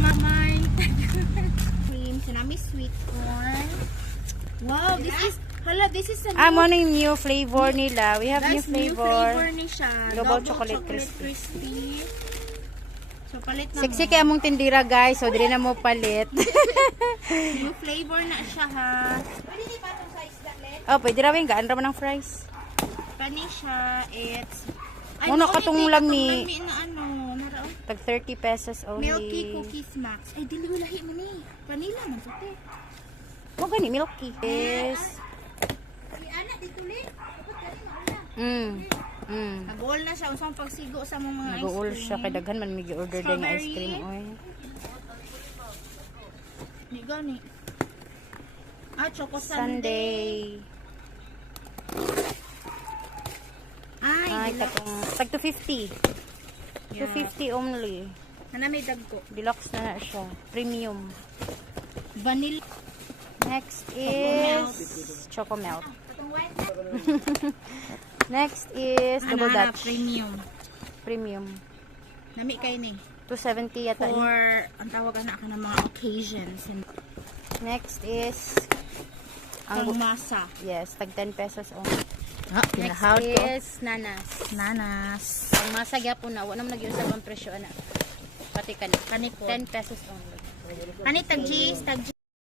may cream. Sinami sweet corn. Wow, this is a new, Ano yung new flavor nila? We have new guys, new flavor. flavor ni siya. Double chocolate crispy. So, palit na Sexy mo. kaya mong tindira guys, so dili na mo palit. New flavor na siya ha. Oh, pwede rawin gaan raman ng fries. Kani siya, it's... Ano katong lami? Lami na ano, naraon. Tag 30 pesos only. Milky Cookies Max. Ay, dili ko lahi man eh. Vanilla man to te. Mo gani milky. Yes. Nag-all na siya. Unsang pagsigo sa mga ice cream. Nag-uul siya kay daghan man may order day nga ice cream oy. Di gani. Choco Sunday. Ay, Deluxe. katong tag 250. Yeah. 250 only. Hana may dagko. Deluxe na siya. Premium. Vanilla. Next is Choco Melt. Next is Double Dutch. Premium. Premium. Nami kay ni. 270 yata. For, ang tawag na ka ng mga occasions. Next is Ang masa. yes, tag 10 pesos only. Next Is nanas. Nanas. Ang masa gyapon na wala man nag-usab ang presyo ana. Pati kani. Kani po. 10 pesos only. Kani tag cheese,